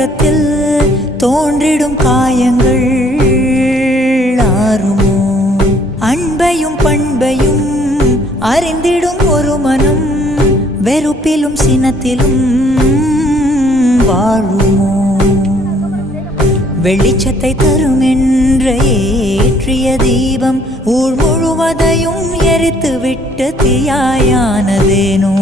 துயரத்தில் தோன்றிடும் காயங்கள் ஆறுமோ? அன்பையும் பண்பையும் அறிந்திடும் ஒரு மனம் வெறுப்பிலும் சினத்திலும் வாழுமோ? வெளிச்சத்தை தரும் என்ற ஏற்றிய தீபம் ஊர் முழுவதையும் எரித்து விட்டு தீயாயானதேனோ?